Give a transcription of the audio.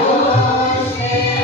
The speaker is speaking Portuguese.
Senhor.